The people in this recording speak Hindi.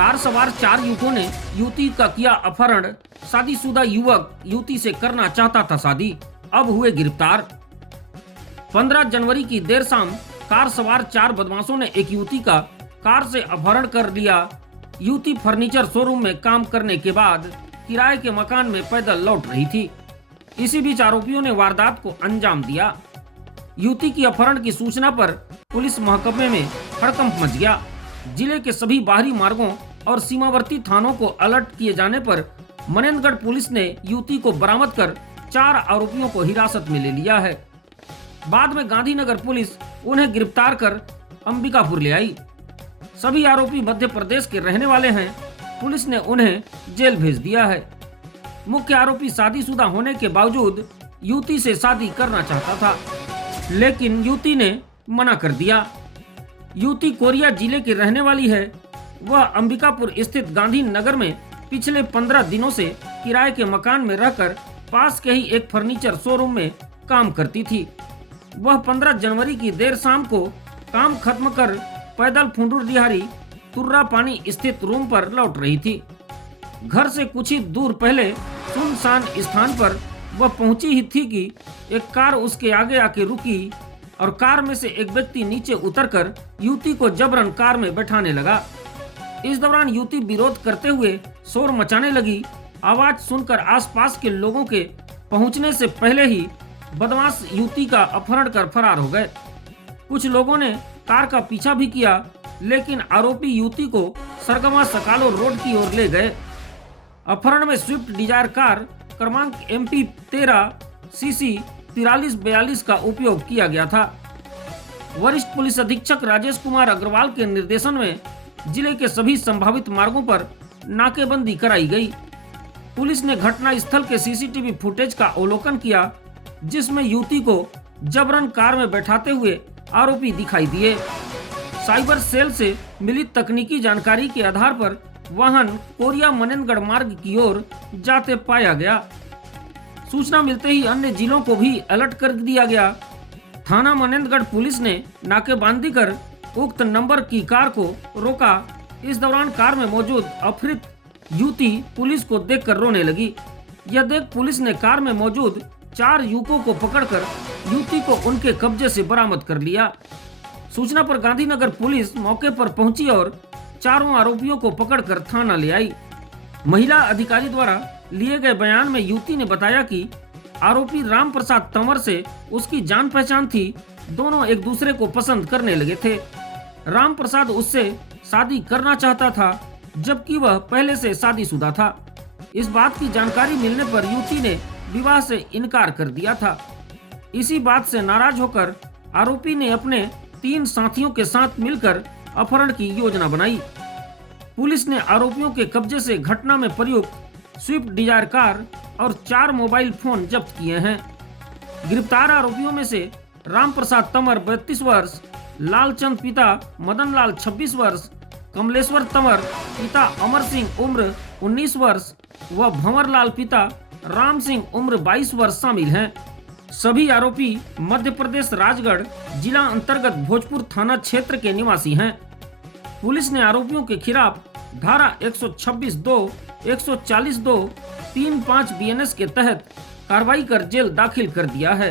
कार सवार 4 युवकों ने युवती का किया अपहरण। शादीशुदा युवक युवती से करना चाहता था शादी, अब हुए गिरफ्तार। 15 जनवरी की देर शाम कार सवार 4 बदमाशों ने एक युवती का कार से अपहरण कर लिया। युवती फर्नीचर शोरूम में काम करने के बाद किराए के मकान में पैदल लौट रही थी। इसी बीच आरोपियों ने वारदात को अंजाम दिया। युवती की अपहरण की सूचना पर पुलिस महकमे में हड़कंप मच गया। जिले के सभी बाहरी मार्गों और सीमावर्ती थानों को अलर्ट किए जाने पर मनेंद्रगढ़ पुलिस ने युवती को बरामद कर 4 आरोपियों को हिरासत में ले लिया है। बाद में गांधीनगर पुलिस उन्हें गिरफ्तार कर अंबिकापुर ले आई। सभी आरोपी मध्य प्रदेश के रहने वाले हैं। पुलिस ने उन्हें जेल भेज दिया है। मुख्य आरोपी शादीशुदा होने के बावजूद युवती से शादी करना चाहता था, लेकिन युवती ने मना कर दिया। युवती कोरिया जिले की रहने वाली है। वह अंबिकापुर स्थित गांधी नगर में पिछले 15 दिनों से किराए के मकान में रहकर पास के ही एक फर्नीचर शोरूम में काम करती थी। वह 15 जनवरी की देर शाम को काम खत्म कर पैदल फुंडुरडिहारी तुर्रा पानी स्थित रूम पर लौट रही थी। घर से कुछ ही दूर पहले सुनसान स्थान पर वह पहुंची ही थी कि एक कार उसके आगे आके रुकी और कार में से एक व्यक्ति नीचे उतरकर युवती को जबरन कार में बैठाने लगा। इस दौरान युवती विरोध करते हुए शोर मचाने लगी। आवाज सुनकर आसपास के लोगों के पहुंचने से पहले ही बदमाश युवती का अपहरण कर फरार हो गए। कुछ लोगों ने कार का पीछा भी किया, लेकिन आरोपी युवती को सरगमा सकालो रोड की ओर ले गए। अपहरण में स्विफ्ट डिजायर कार क्रमांक MP 13 CC 4342 का उपयोग किया गया था। वरिष्ठ पुलिस अधीक्षक राजेश कुमार अग्रवाल के निर्देशन में जिले के सभी संभावित मार्गों पर नाकेबंदी कराई गई। पुलिस ने घटना स्थल के CCTV फुटेज का अवलोकन किया, जिसमें युवती को जबरन कार में बैठाते हुए आरोपी दिखाई दिए। साइबर सेल से मिली तकनीकी जानकारी के आधार पर वाहन कोरिया मनेंद्रगढ़ मार्ग की ओर जाते पाया गया। सूचना मिलते ही अन्य जिलों को भी अलर्ट कर दिया गया। थाना मनेंद्रगढ़ पुलिस ने नाकेबंदी कर उक्त नंबर की कार को रोका। इस दौरान कार में मौजूद अपहृत युवती पुलिस को देखकर रोने लगी। यह देख पुलिस ने कार में मौजूद 4 युवकों को पकड़कर युवती को उनके कब्जे से बरामद कर लिया। सूचना पर गांधीनगर पुलिस मौके पर पहुंची और चारों आरोपियों को पकड़कर थाना ले आई। महिला अधिकारी द्वारा लिए गए बयान में युवती ने बताया कि आरोपी राम प्रसाद तंवर से उसकी जान पहचान थी। दोनों एक दूसरे को पसंद करने लगे थे। राम प्रसाद उससे शादी करना चाहता था, जबकि वह पहले से शादीशुदा था। इस बात की जानकारी मिलने पर युवती ने विवाह से इनकार कर दिया था। इसी बात से नाराज होकर आरोपी ने अपने 3 साथियों के साथ मिलकर अपहरण की योजना बनाई। पुलिस ने आरोपियों के कब्जे से घटना में प्रयुक्त स्विफ्ट डिजायर कार और 4 मोबाइल फोन जब्त किए हैं। गिरफ्तार आरोपियों में से राम प्रसाद तंवर 32 वर्ष, लालचंद पिता मदन लाल 26 वर्ष, कमलेश्वर तंवर पिता अमर सिंह उम्र 19 वर्ष व भंवर लाल पिता राम सिंह उम्र 22 वर्ष शामिल हैं। सभी आरोपी मध्य प्रदेश राजगढ़ जिला अंतर्गत भोजपुर थाना क्षेत्र के निवासी हैं। पुलिस ने आरोपियों के खिलाफ धारा 126(2), 140(2), 35 BNS के तहत कार्रवाई कर जेल दाखिल कर दिया है।